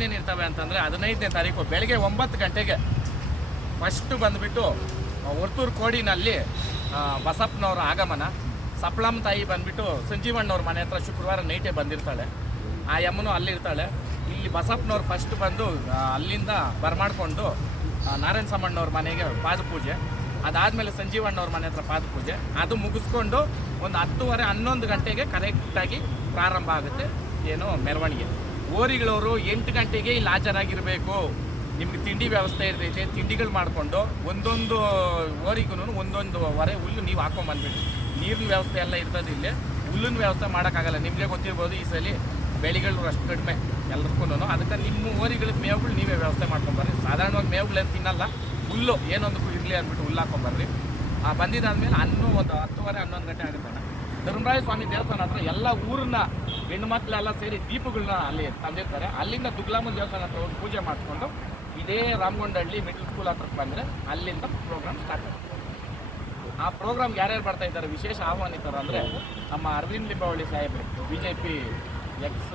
ಏನೇನು ಇರ್ತವೆ ಅಂತಂದರೆ ಹದಿನೈದನೇ ತಾರೀಕು ಬೆಳಗ್ಗೆ ಒಂಬತ್ತು ಗಂಟೆಗೆ ಫಸ್ಟು ಬಂದುಬಿಟ್ಟು ಹೊರ್ತೂರು ಕೋಡಿನಲ್ಲಿ ಬಸಪ್ಪನವ್ರ ಆಗಮನ. ಸಪ್ಲಮ್ ತಾಯಿ ಬಂದುಬಿಟ್ಟು ಸಂಜೀವಣ್ಣವ್ರ ಮನೆ ಹತ್ರ ಶುಕ್ರವಾರ ನೈಟೇ ಬಂದಿರ್ತಾಳೆ. ಆ ಯಮ್ಮನು ಅಲ್ಲಿರ್ತಾಳೆ. ಇಲ್ಲಿ ಬಸಪ್ಪನವ್ರು ಫಸ್ಟ್ ಬಂದು ಅಲ್ಲಿಂದ ಬರ್ಮಾಡ್ಕೊಂಡು ನಾರಾಯಣ ಸಾಮಣ್ಣವ್ರ ಮನೆಗೆ ಪಾದಪೂಜೆ. ಅದಾದಮೇಲೆ ಸಂಜೀವಣ್ಣವ್ರ ಮನೆ ಹತ್ರ ಪಾದಪೂಜೆ. ಅದು ಮುಗಿಸ್ಕೊಂಡು ಒಂದು ಹತ್ತುವರೆ ಹನ್ನೊಂದು ಗಂಟೆಗೆ ಕರೆಕ್ಟಾಗಿ ಪ್ರಾರಂಭ ಆಗುತ್ತೆ. ಏನು ಮೆರವಣಿಗೆ. ಓರಿಗಳವರು ಎಂಟು ಗಂಟೆಗೆ ಇಲ್ಲಿ ಹಾಜರಾಗಿರಬೇಕು. ನಿಮ್ಗೆ ತಿಂಡಿ ವ್ಯವಸ್ಥೆ ಇರ್ತೈತೆ, ತಿಂಡಿಗಳು ಮಾಡಿಕೊಂಡು ಒಂದೊಂದು ಓರಿಗೂ ಒಂದೊಂದು ಹೊರೆ ಹುಲ್ಲು ನೀವು ಹಾಕೊಂಬಂದ್ಬಿಡಿ ನೀರಿನ ವ್ಯವಸ್ಥೆ ಎಲ್ಲ ಇರ್ತದೆ ಇಲ್ಲಿ. ಹುಲ್ಲಿನ ವ್ಯವಸ್ಥೆ ಮಾಡೋಕ್ಕಾಗಲ್ಲ. ನಿಮಗೆ ಗೊತ್ತಿರ್ಬೋದು ಈ ಸಲ ಬೆಳೆಗಳು ಅಷ್ಟು ಕಡಿಮೆ ಎಲ್ರಿಗೂ ಅದಕ್ಕೆ ನಿಮ್ಮ ಓರಿಗಳಿಗೆ ಮೇವುಗಳು ನೀವೇ ವ್ಯವಸ್ಥೆ ಮಾಡ್ಕೊಂಬರ್ರಿ ಸಾಧಾರಣವಾಗಿ ಮೇವುಗಳೇನು ತಿನ್ನಲ್ಲ. ಹುಲ್ಲು ಏನೊಂದು ಇರಲಿ ಅಂದ್ಬಿಟ್ಟು ಹುಲ್ಲು ಹಾಕೊಂಬರ್ರಿ ಆ ಬಂದಿದ್ದಾದ್ಮೇಲೆ ಹನ್ನೊಂದು ಒಂದು ಹತ್ತುವರೆ ಹನ್ನೊಂದು ಗಂಟೆ ಆಗುತ್ತೆ ಧರ್ಮರಾಯ ಸ್ವಾಮಿ ದೇವಸ್ಥಾನ ಹತ್ರ ಎಲ್ಲ ಊರನ್ನ ಹೆಣ್ಣು ಮಕ್ಕಳೆಲ್ಲ ಸೇರಿ ದೀಪಗಳನ್ನ ಅಲ್ಲಿ ತಂದಿರ್ತಾರೆ. ಅಲ್ಲಿಂದ ದುಗ್ಲಾಮನ್ ದೇವಸ್ಥಾನ ಹತ್ರ ಹೋಗಿ ಪೂಜೆ ಮಾಡಿಸ್ಕೊಂಡು ಇದೇ ರಾಮಗೊಂಡಹಳ್ಳಿ ಮಿಡ್ಲ್ ಸ್ಕೂಲ್ ಹತ್ರಕ್ಕೆ ಬಂದರೆ ಅಲ್ಲಿಂದ ಪ್ರೋಗ್ರಾಮ್ ಸ್ಟಾರ್ಟ್ ಆಗುತ್ತೆ. ಆ ಪ್ರೋಗ್ರಾಮ್ ಯಾರ್ಯಾರು ಬರ್ತಾ ಇದ್ದಾರೆ, ವಿಶೇಷ ಆಹ್ವಾನಿತರು ಅಂದರೆ ನಮ್ಮ ಅರವಿಂದ್ ಲಿಂಬಾವಳಿ ಸಾಹೇಬರು B J P ex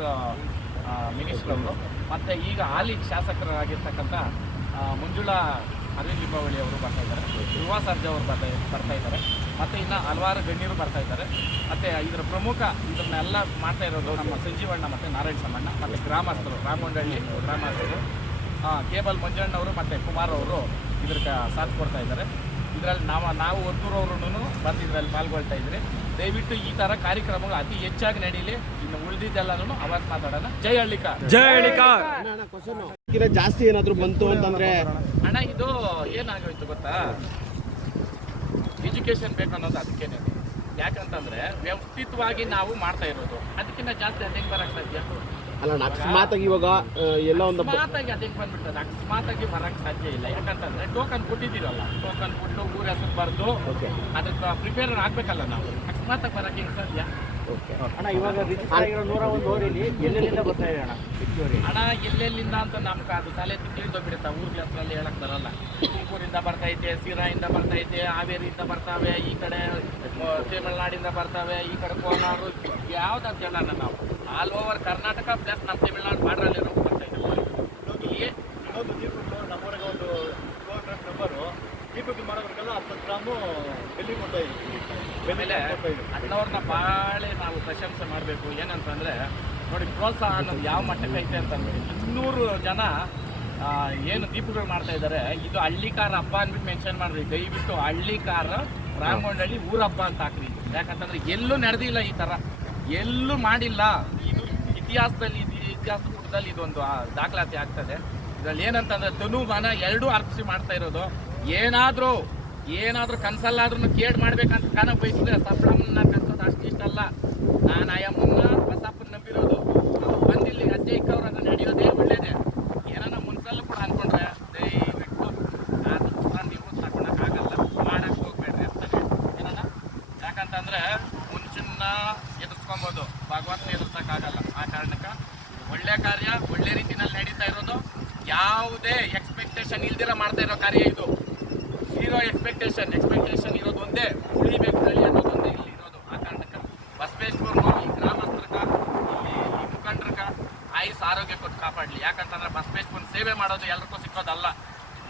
minister ಅವರು, ಮತ್ತು ಈಗ ಹಾಲಿ ಶಾಸಕರಾಗಿರ್ತಕ್ಕಂಥ ಮಂಜುಳಾ ಅರವಿಂದ್ ಲಿಂಬಾವಳಿ ಅವರು ಬರ್ತಾ ಇದ್ದಾರೆ. ಯುವ ಸರ್ಜಾ ಅವರು ಬರ್ತಾ ಬರ್ತಾ ಇದ್ದಾರೆ. ಮತ್ತು ಇನ್ನು ಹಲವಾರು ಗಣ್ಯರು ಬರ್ತಾ ಇದ್ದಾರೆ ಮತ್ತು ಇದರ ಪ್ರಮುಖ ಇದನ್ನೆಲ್ಲ ಮಾಡ್ತಾ ಇರೋದು ನಮ್ಮ ಸಂಜೀವಣ್ಣ ಮತ್ತು ನಾರಾಯಣ ಸಮಣ್ಣ ಮತ್ತು ಗ್ರಾಮಸ್ಥರು ರಾಮಗೊಂಡಹಳ್ಳಿ ಗ್ರಾಮಸ್ಥರು ಆ, ಕೇಬಲ್ ಮಂಜಣ್ಣವರು ಮತ್ತು ಕುಮಾರ್ ಅವರು ಇದಕ್ಕೆ ಸಾಥ್ ಕೊಡ್ತಾ ಇದ್ದಾರೆ ಇದರಲ್ಲಿ ನಾವು ನಾವು ಒತ್ತೂರವ್ರು ಬಂದು ಇದರಲ್ಲಿ ಪಾಲ್ಗೊಳ್ತಾ ಇದ್ರಿ ದಯವಿಟ್ಟು ಈ ಥರ ಕಾರ್ಯಕ್ರಮಗಳು ಅತಿ ಹೆಚ್ಚಾಗಿ ನಡೀಲಿ ಇನ್ನು ಉಳಿದಿದ್ದೆಲ್ಲನೂ ಅವಾಗ ಮಾತಾಡೋಣ ಜೈ ಹಳ್ಳಿಕ ಇದಕ್ಕಿಂತ ಜಾಸ್ತಿ ಏನಾದರೂ ಬಂತು ಅಂತಂದ್ರೆ ಅಣ್ಣ ಇದು ಏನಾಗೋಯ್ತು ಗೊತ್ತಾ ಎಜುಕೇಶನ್ ಬೇಕನ್ನೋದು ಅದಕ್ಕೇನೆ ಯಾಕಂತಂದ್ರೆ ವ್ಯವಸ್ಥಿತವಾಗಿ ನಾವು ಮಾಡ್ತಾ ಇರೋದು. ಅದಕ್ಕಿಂತ ಜಾಸ್ತಿ ಅದಕ್ಕೆ ಬರಕ್ಕೆ ಸಾಧ್ಯ ಅಲ್ಲ ಅಕಸ್ಮಾತ್ ಆಗಿ ಇವಾಗ ಎಲ್ಲ ಒಂದು ಅಕಸ್ಮಾತಾಗಿ ಅದಕ್ಕೆ ಬಂದ್ಬಿಡ್ತದೆ ಅಕಸ್ಮಾತಾಗಿ ಬರಕ್ಕೆ ಸಾಧ್ಯ ಇಲ್ಲ. ಯಾಕಂತಂದ್ರೆ ಟೋಕನ್ ಕೊಟ್ಟಿದ್ದೀರಲ್ಲ ಟೋಕನ್ ಕೊಟ್ಟು ಊರ ಹೆಸರು ಬರೆದು ಅದಕ್ಕೆ ಪ್ರಿಪೇರ್ ಆಗ್ಬೇಕಲ್ಲ ನಾವು. ಅಕಸ್ಮಾತಾಗಿ ಬರಕ್ಕೆ ಹೆಂಗ್ ಸಾಧ್ಯ? ಓಕೆ ಅಣ್ಣ ಇವಾಗ ನೂರ ಒಂದು ಓರಿಲಿ ಎಲ್ಲೆಲ್ಲಿಂದ ಬರ್ತಾ ಇದೆ ಅಣ್ಣ? ಎಲ್ಲೆಲ್ಲಿಂದ ಅಂತ ನಮ್ಗೆ ಅದು ತಲೆ ತಿಳಿದೋಗ್ಬಿಡುತ್ತೆ ಊರ್ ಹತ್ರ ಹೇಳಕ್ ಬರಲ್ಲ. ತುಮಕೂರಿಂದ ಬರ್ತೈತೆ ಸಿರಾಯಿಂದ ಬರ್ತೈತೆ ಹಾವೇರಿಯಿಂದ ಬರ್ತಾವೆ ಈ ಕಡೆ ತಮಿಳ್ನಾಡಿಂದ ಬರ್ತಾವೆ ಈ ಕಡೆ ಕೋಲಾರು ಯಾವ್ದಂತ ಹೇಳೋಣ ನಾವು. ಆಲ್ ಓವರ್ ಕರ್ನಾಟಕ ಪ್ಲಸ್ ನಮ್ಮ ತಮಿಳ್ನಾಡು ಬಾರ್ಡ್ರಲ್ಲಿ ಬರ್ತೈತೆ ಇಲ್ಲಿ ಇನ್ನೊಂದು ದೀಪಗಳು ನಮ್ಮೂರಾಗ ಒಂದು ನಂಬರು ದೀಪಕ್ಕೆ ಮಾಡೋರಿಗೆಲ್ಲ ಹತ್ತು ಗ್ರಾಮು ಬೆಲ್ಲಿ ಕೊಡ್ತಾ ಇದ್ವಿ ಆಮೇಲೆ ಅಣ್ಣವ್ರನ್ನ ಭಾಳ ನಾವು ಪ್ರಶಂಸೆ ಮಾಡಬೇಕು. ಏನಂತಂದ್ರೆ ನೋಡಿ ಪ್ರೋತ್ಸಾಹ ಅನ್ನೋದು ಯಾವ ಮಟ್ಟಕ್ಕೆ ಐತೆ ಅಂತಂದ್ರೆ ಇನ್ನೂರು ಜನ ಏನು ದೀಪಗಳು ಮಾಡ್ತಾ ಇದ್ದಾರೆ. ಇದು ಹಳ್ಳಿಕಾರ ಹಬ್ಬ ಅಂದ್ಬಿಟ್ಟು ಮೆನ್ಷನ್ ಮಾಡ್ರಿ ದಯವಿಟ್ಟು ಹಳ್ಳಿಕಾರ ರಾಮಗೊಂಡಳ್ಳಿ ಊರ ಹಬ್ಬ ಅಂತ ಹಾಕ್ರಿ. ಯಾಕಂತಂದ್ರೆ ಎಲ್ಲೂ ನಡೆದಿಲ್ಲ ಈ ತರ. ಎಲ್ಲೂ ಮಾಡಿಲ್ಲ. ಇದು ಇತಿಹಾಸದಲ್ಲಿ ಇತಿಹಾಸ ಪುಟದಲ್ಲಿ ಇದೊಂದು ದಾಖಲಾತಿ ಆಗ್ತದೆ. ಇದ್ರಲ್ಲಿ ಏನಂತಂದ್ರೆ ತನು ಮನ ಎರಡೂ ಅರ್ಪಿಸಿ ಮಾಡ್ತಾ ಇರೋದು. ಏನಾದರೂ ಏನಾದರೂ ಕನಸಲ್ಲಾದ್ರೂ ಕೇಡ್ ಮಾಡ್ಬೇಕಂತ ಕಾಣ ಬಯಸಿದ್ರೆ ಸಪ್ಳಮ್ಮನ್ನ ಕನ್ಸೋದು ಅಷ್ಟು ಇಷ್ಟಲ್ಲ ನಾನು ಅಯ್ಯಮ್ಮನ್ನ ಬಸಪ್ಪನ ನಂಬಿರೋದು. ಬಂದಿಲ್ಲಿ ಅಜ್ಜ ಇಕ್ಕವ್ರು ನಡೆಯೋದೇ ಒಳ್ಳೇದೇ ಏನಾನ ಮುನ್ಸಲ್ಲೂ ಕೂಡ ಅನ್ಕೊಂಡ್ರೆ ದಯವಿಟ್ಟು ಅದು ಕೂಡ ನೀವು ತಗೊಳಕ್ಕಾಗಲ್ಲ ಮಾಡಕ್ ಹೋಗ್ಬೇಡ್ರಿ ಅಂತ ಏನಾನ ಯಾಕಂತಂದ್ರೆ ಮುಂಚಿನ ಎದುರ್ಸ್ಕೊಬೋದು ಭಗವಂತನ ಎದುರ್ಸಕ್ಕಾಗಲ್ಲ ಆ ಕಾರಣಕ್ಕೆ ಒಳ್ಳೆ ಕಾರ್ಯ, ಒಳ್ಳೆ ರೀತಿಯಲ್ಲಿ ನಡೀತಾ ಇರೋದು. ಯಾವುದೇ ಎಕ್ಸ್ಪೆಕ್ಟೇಷನ್ ಇಲ್ದಿರ ಮಾಡ್ತಾ ಇರೋ ಕಾರ್ಯ ಇದು. ಜೀರೋ ಎಕ್ಸ್ಪೆಕ್ಟೇಷನ್ ಎಕ್ಸ್ಪೆಕ್ಟೇಷನ್ ಇರೋದು ಒಂದೇ. ಉಳಿಬೇಕು ತಳಿ ಅನ್ನೋದು ಒಂದೇ. ಇಲ್ಲಿ ಇರೋದು ಆ ಕಾರಣಕ್ಕೆ. ಬಸವೇಶ್ವರ ಗ್ರಾಮಸ್ಥರಕ ಇಲ್ಲಿ ಈ ಮುಖಂಡರಕ ಆಯುಸ್ ಆರೋಗ್ಯ ಕೊಟ್ಟು ಕಾಪಾಡಲಿ. ಯಾಕಂತಂದ್ರೆ ಬಸವೇಶ್ವರನ ಸೇವೆ ಮಾಡೋದು ಎಲ್ರಿಗೂ ಸಿಕ್ಕೋದಲ್ಲ.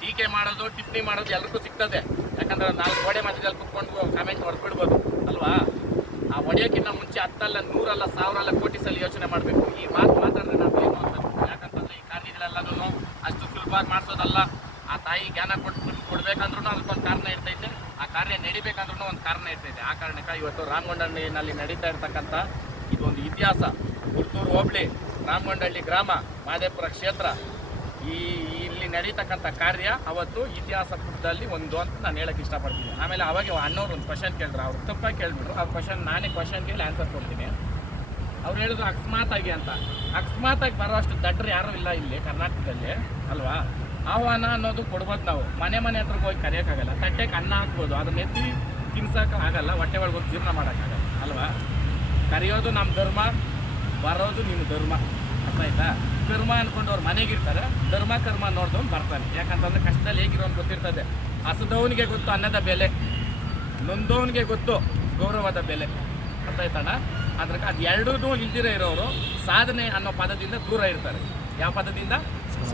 ಟೀಕೆ ಮಾಡೋದು, ಟಿಪ್ಪಣಿ ಮಾಡೋದು ಎಲ್ರಿಗೂ ಸಿಗ್ತದೆ. ಯಾಕಂದ್ರೆ ನಾಲ್ಕು ಗೋಡೆ ಮಧ್ಯದಲ್ಲಿ ಕುತ್ಕೊಂಡು ಕಾಮೆಂಟ್ ಹೊಡೆದ್ಬಿಡ್ಬೋದು ಅಲ್ವಾ? ಆ ಹೊಡೆಯೋಕ್ಕಿಂತ ಮುಂಚೆ ಹತ್ತಲ್ಲ, ನೂರಲ್ಲ ಸಾವಿರ ಅಲ್ಲ ಕೋಟಿ ಸಲ ಯೋಚನೆ ಮಾಡಬೇಕು. ಈ ಮಾತು ಮಾತಾಡಿದ್ರೆ ನಾವು ಏನು ಅಂತ ಯಾಕಂತಂದ್ರೆ ಈ ಕಾರ್ಯಗಳೆಲ್ಲನೂ ಅಷ್ಟು ಸುಲಭವಾಗಿ ಮಾಡಿಸೋದಲ್ಲ. ಆ ತಾಯಿ ಜ್ಞಾನ ಕೊಟ್ಟು ಕೊಡ್ಬೇಕಂದ್ರೂ ಅದಕ್ಕೊಂದು ಕಾರಣ ಇರ್ತೈತೆ. ಆ ಕಾರ್ಯ ನಡಿಬೇಕಂದ್ರೂ ಒಂದು ಕಾರಣ ಇರ್ತೈತೆ. ಆ ಕಾರಣಕ್ಕೆ ಇವತ್ತು ರಾಮಗೊಂಡಹಳ್ಳಿನಲ್ಲಿ ನಡೀತಾ ಇರ್ತಕ್ಕಂಥ ಇದೊಂದು ಇತಿಹಾಸ. ಪುತ್ತೂರು ಹೋಬಳಿ, ರಾಮಗೊಂಡಹಳ್ಳಿ ಗ್ರಾಮ, ಮಾದೇಪುರ ಕ್ಷೇತ್ರ. ಈ ನಡೀತಕ್ಕಂಥ ಕಾರ್ಯ ಅವತ್ತು ಇತಿಹಾಸ ಪುಟದಲ್ಲಿ ಒಂದು ಅಂತ ನಾನು ಹೇಳಕ್ಕೆ ಇಷ್ಟಪಡ್ತೀನಿ. ಆಮೇಲೆ ಅವಾಗ ಅಣ್ಣವ್ರು ಒಂದು ಕ್ವಶನ್ ಕೇಳಿದ್ರು. ಅವ್ರು ತಪ್ಪಾಗಿ ಕೇಳಿಬಿಟ್ರು. ಆ ಕ್ವಶನ್ ನಾನೇ ಕ್ವಶನ್ ಕೇಳಿ ಆನ್ಸರ್ ಕೊಡ್ತೀನಿ. ಅವ್ರು ಹೇಳಿದ್ರು ಅಕಸ್ಮಾತ್ ಆಗಿ ಅಂತ. ಅಕಸ್ಮಾತ್ ಆಗಿ ಬರೋಷ್ಟು ದಡ್ಡರು ಯಾರೂ ಇಲ್ಲ ಇಲ್ಲಿ ಕರ್ನಾಟಕದಲ್ಲಿ, ಅಲ್ವಾ? ಆಹ್ವಾನ ಅನ್ನೋದು ಕೊಡ್ಬೋದು ನಾವು. ಮನೆ ಮನೆ ಹತ್ರಕ್ಕೆ ಹೋಗಿ ಕರೆಯೋಕ್ಕಾಗಲ್ಲ. ತಟ್ಟೆಗೆ ಅನ್ನ ಹಾಕ್ಬೋದು. ಅದನ್ನ ಎತ್ತಿ ತಿನ್ಸೋಕೆ ಆಗಲ್ಲ. ಹೊಟ್ಟೆ ಒಳಗೆ ಹೋಗಿ ಜೀರ್ಣ ಮಾಡೋಕ್ಕಾಗಲ್ಲ. ಅಲ್ವಾ? ಕರೆಯೋದು ನಮ್ಮ ಧರ್ಮ, ಬರೋದು ನಿಮ್ಮ ಧರ್ಮ. ಅರ್ಥ ಆಯ್ತಾ? ಕರ್ಮ ಅನ್ಕೊಂಡು ಅವ್ರು ಮನೆಗಿರ್ತಾರೆ ಧರ್ಮ ಕರ್ಮ ನೋಡ್ದವ್ನು ಬರ್ತಾನೆ. ಯಾಕಂತಂದ್ರೆ ಕಷ್ಟದಲ್ಲಿ ಹೇಗಿರೋನು ಗೊತ್ತಿರ್ತದೆ. ಹಸದವನಿಗೆ ಗೊತ್ತು ಅನ್ನದ ಬೆಲೆ. ನೊಂದವನಿಗೆ ಗೊತ್ತು ಗೌರವದ ಬೆಲೆ. ಅರ್ಥ ಆಯ್ತಣ್ಣ? ಅದ್ರ ಅದು ಎರಡೂ ಇಲ್ದಿರ ಇರೋರು ಸಾಧನೆ ಅನ್ನೋ ಪದದಿಂದ ದೂರ ಇರ್ತಾರೆ. ಯಾವ ಪದದಿಂದ?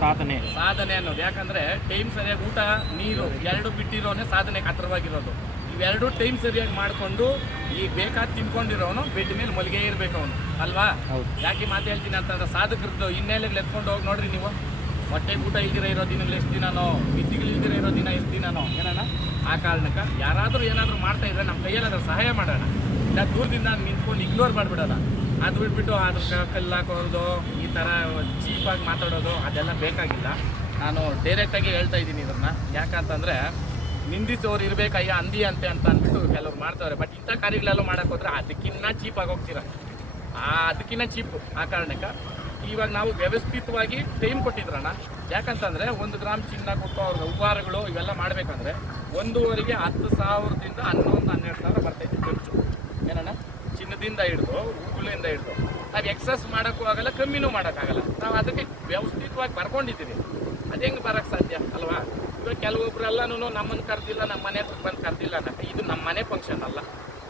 ಸಾಧನೆ. ಸಾಧನೆ ಅನ್ನೋದು. ಯಾಕಂದ್ರೆ ಟೈಮ್ ಸರಿಯಾಗಿ ಊಟ ನೀರು ಎರಡು ಬಿಟ್ಟಿರೋನೆ ಸಾಧನೆ ಹತ್ರವಾಗಿರೋದು. ಇವೆರಡು ಟೈಮ್ ಸರಿಯಾಗಿ ಮಾಡಿಕೊಂಡು ಈ ಬೇಕಾದ ತಿನ್ಕೊಂಡಿರೋನು ಬೆಡ್ ಮೇಲೆ ಮಲಗೇ ಇರಬೇಕು ಅವನು. ಅಲ್ವಾ? ಹೌದು. ಯಾಕೆ ಮಾತು ಹೇಳ್ತೀನಿ ಅಂತಂದ್ರೆ ಸಾಧಕರದ್ದು ಹಿನ್ನೆಲೆಗಳು ಎತ್ಕೊಂಡು ಹೋಗಿ ನೋಡ್ರಿ ನೀವು. ಹೊಟ್ಟೆ ಊಟ ಇಲ್ದಿರ ಇರೋ ದಿನಗಳು ಎಷ್ಟು ದಿನನೋ ವಿದ್ಯೆಗಳು ಇಲ್ದಿರ ಇರೋ ದಿನ ಎಷ್ಟು ದಿನನೋ ಏನಣ್ಣ? ಆ ಕಾರಣಕ್ಕೆ ಯಾರಾದರೂ ಏನಾದರೂ ಮಾಡ್ತಾ ಇದ್ರೆ ನಮ್ಮ ಕೈಯಲ್ಲಿ ಅದ್ರ ಸಹಾಯ ಮಾಡೋಣ. ಇಲ್ಲ ದೂರದಿಂದ ನಿಂತ್ಕೊಂಡು ಇಗ್ನೋರ್ ಮಾಡಿಬಿಡೋಣ. ಅದು ಬಿಟ್ಬಿಟ್ಟು ಅದ್ರ ಕಲ್ಲು ಹಾಕೋದು ಈ ಥರ ಚೀಪಾಗಿ ಮಾತಾಡೋದು ಅದೆಲ್ಲ ಬೇಕಾಗಿಲ್ಲ. ನಾನು ಡೈರೆಕ್ಟಾಗಿ ಹೇಳ್ತಾ ಇದ್ದೀನಿ ಇದನ್ನು ಯಾಕಂತಂದರೆ ನಿಂದಿಸೋರು ಇರಬೇಕಯ್ಯ, ಅಂದಿ ಅಂತೆ ಅಂತ ಅಂದ್ಬಿಟ್ಟು ಕೆಲವ್ರು ಮಾಡ್ತಾವ್ರೆ. ಬಟ್ ಇಂಥ ಕಾರ್ಯಗಳೆಲ್ಲ ಮಾಡಕ್ಕೆ ಹೋದ್ರೆ ಅದಕ್ಕಿನ್ನ ಚೀಪಾಗಿ ಹೋಗ್ತೀರಾ ಆ, ಅದಕ್ಕಿನ್ನ ಚೀಪು ಆ ಕಾರಣಕ್ಕೆ ಇವಾಗ ನಾವು ವ್ಯವಸ್ಥಿತವಾಗಿ ಟೈಮ್ ಕೊಟ್ಟಿದ್ರಣ್ಣ. ಯಾಕಂತಂದ್ರೆ ಒಂದು ಗ್ರಾಮ್ ಚಿನ್ನ ಕೊಟ್ಟು ಅವ್ರ ಉಪಹಾರಗಳು ಇವೆಲ್ಲ ಮಾಡಬೇಕಂದ್ರೆ ಒಂದೂವರೆಗೆ ಹತ್ತು ಸಾವಿರದಿಂದ ಹನ್ನೊಂದು, ಹನ್ನೆರಡು ಸಾವಿರ ಬರ್ತೈತಿ ಖರ್ಚು. ಏನಣ್ಣ? ಚಿನ್ನದಿಂದ ಹಿಡ್ದು ಹುಲ್ಲಿಂದ ಹಿಡ್ದು. ನಾವು ಎಕ್ಸಸ್ ಮಾಡೋಕ್ಕೂ ಆಗಲ್ಲ, ಕಮ್ಮಿನೂ ಮಾಡೋಕ್ಕಾಗಲ್ಲ. ನಾವು ಅದಕ್ಕೆ ವ್ಯವಸ್ಥಿತವಾಗಿ ಬರ್ಕೊಂಡಿದ್ದೀವಿ. ಅದು ಹೆಂಗೆ ಬರೋಕ್ಕೆ ಸಾಧ್ಯ ಅಲ್ವಾ? ಇವಾಗ ಕೆಲವೊಬ್ರೆಲ್ಲನೂ ನಮ್ಮನ್ನು ಕರೆದಿಲ್ಲ, ನಮ್ಮ ಮನೆ ಹತ್ರಕ್ಕೆ ಬಂದು ಕರೆದಿಲ್ಲ ಇದು ನಮ್ಮ ಮನೆ ಫಂಕ್ಷನ್ ಅಲ್ಲ.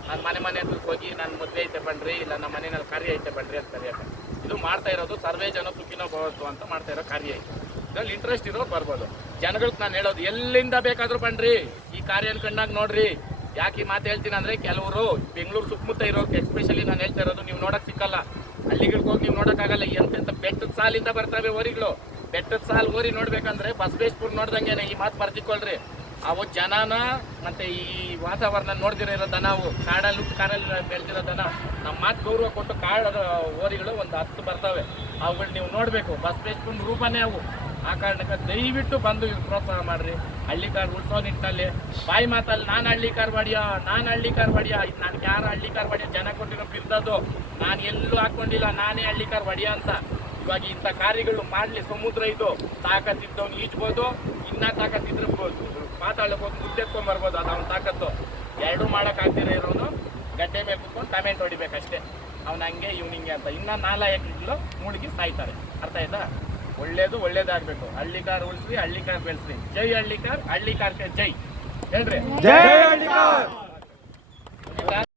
ನಾನು ಮನೆ ಮನೆ ಹತ್ರಕ್ಕೆ ಹೋಗಿ ನನ್ನ ಮದುವೆ ಐತೆ ಬನ್ರಿ, ಇಲ್ಲ ನಮ್ಮ ಮನೆಯಲ್ಲಿ ಕಾರ್ಯ ಐತೆ ಬನ್ರಿ ಅಂತ ಕರಿಯಕ ಇದು ಮಾಡ್ತಾ ಇರೋದು ಸರ್ವೇ ಜನ ಸುಖಿನೋ ಬರೋದು ಅಂತ ಮಾಡ್ತಾ ಇರೋ ಕಾರ್ಯ ಐತೆ ಇದ್ರಲ್ಲಿ ಇಂಟ್ರೆಸ್ಟ್ ಇರೋ ಬರ್ಬೋದು. ಜನಗಳಿಗೆ ನಾನು ಹೇಳೋದು, ಎಲ್ಲಿಂದ ಬೇಕಾದರೂ ಬನ್ರಿ. ಈ ಕಾರ್ಯ ಕಂಡಾಗ ನೋಡ್ರಿ. ಯಾಕೆ ಈ ಮಾತು ಹೇಳ್ತೀನಿ ಅಂದ್ರೆ ಕೆಲವರು ಬೆಂಗಳೂರು ಸುತ್ತಮುತ್ತ ಇರೋಕೆ ಎಸ್ಪೆಷಲಿ ನಾನು ಹೇಳ್ತಾ ಇರೋದು, ನೀವು ನೋಡೋಕೆ ಸಿಕ್ಕಲ್ಲ. ಹಳ್ಳಿಗಳಿಗೆ ಹೋಗಿ ನೀವು ನೋಡೋಕ್ಕಾಗಲ್ಲ, ಎಂತೆಂತ ಬೆಟ್ಟದ ಸಾಲಿಂದ ಬರ್ತವೆ ಓರಿಗಳು ಬೆಟ್ಟದ ಸಾಲು ಓರಿ ನೋಡ್ಬೇಕಂದ್ರೆ ಬಸವೇಶ್ಪುರ್ ನೋಡ್ದಂಗೆ ಈ ಮಾತು ಬರ್ತಿಕೊಳ್ರಿ ಅವು ಜನನ ಮತ್ತೆ ಈ ವಾತಾವರಣ ನೋಡ್ದಿರೋ ದನ, ಅವು ಕಾಡಲ್ಲಿ ಕಾಡಲ್ಲಿ ಬೆಳೆದಿರೋ ದನ ನಮ್ಮ ಮಾತು ಗೌರವ ಕೊಟ್ಟು ಕಾಡ ಓರಿಗಳು ಒಂದು ಹತ್ತು ಬರ್ತವೆ. ಅವುಗಳು ನೀವು ನೋಡಬೇಕು ಬಸವೇಶ್ವರನ ರೂಪನೇ ಅವು. ಆ ಕಾರಣಕ್ಕೆ ದಯವಿಟ್ಟು ಬಂದು ಇವ್ರು ಪ್ರೋತ್ಸಾಹ ಮಾಡ್ರಿ. ಹಳ್ಳಿ ಕಾರ್ ಉಳಿಸೋ ನಿಟ್ಟಿನಲ್ಲಿ ಬಾಯಿ ಮಾತಲ್ಲಿ, ನಾನು ಹಳ್ಳಿ ಕಾರ್ ಬಾಡಿಯ ನಾನು ಹಳ್ಳಿ ಕಾರ್ ಬಾಡಿಯ ಇದು ನನಗೆ ಯಾರು ಹಳ್ಳಿ ಕಾರ್ ಬಾಡಿಯ ಜನ ಕೊಟ್ಟಿರೋ ಬಿರ್ದದು, ನಾನು ಎಲ್ಲೂ ಹಾಕೊಂಡಿಲ್ಲ, ನಾನೇ ಹಳ್ಳಿ ಕಾರ್ ಬಾಡಿಯ ಅಂತ. ಇವಾಗ ಇಂಥ ಕಾರ್ಯಗಳು ಮಾಡಲಿ, ಸಮುದ್ರ ಇದು. ತಾಕತ್ತಿದ್ದವ್ನು ಈಜ್ಬೋದು, ಇನ್ನ ತಾಕತ್ತಿದ್ರೆ ಪಾತಾಳಕ್ಕೆ ಹೋಗಿ ಮುದ್ದೆತ್ಕೊಂಡ್ ಬರ್ಬೋದು ಅದು ಅವ್ನ ತಾಕತ್ತು. ಎರಡೂ ಮಾಡೋಕ್ಕಾಗ್ದಿರೋ ಇರೋನು ಗಡ್ಡೆ ಮೇಲೆ ಕುತ್ಕೊಂಡು ಕಮೆಂಟ್ ಹೊಡಿಬೇಕಷ್ಟೇ. ಅವ್ನು ಹಂಗೆ, ಇವ್ನು ಹಿಂಗೆ ಅಂತ. ಇನ್ನ ನಾಲ್ಕು ಮುಳುಗಿ ಸಾಯ್ತಾರೆ. ಅರ್ಥ ಆಯ್ತಾ? ಒಳ್ಳೇದು ಒಳ್ಳೇದಾಗಬೇಕು. ಹಳ್ಳಿಕಾರ್ ಉಳಿಸ್ರಿ, ಹಳ್ಳಿ ಕಾರ್ ಬೆಳೆಸ್ರಿ. ಜೈ ಹಳ್ಳಿ ಕಾರ್ ಹಳ್ಳಿ ಕಾರ್ ಜೈ. ಹೇಳ್ರಿ? ಹಳ್ಳಿಕಾರ್!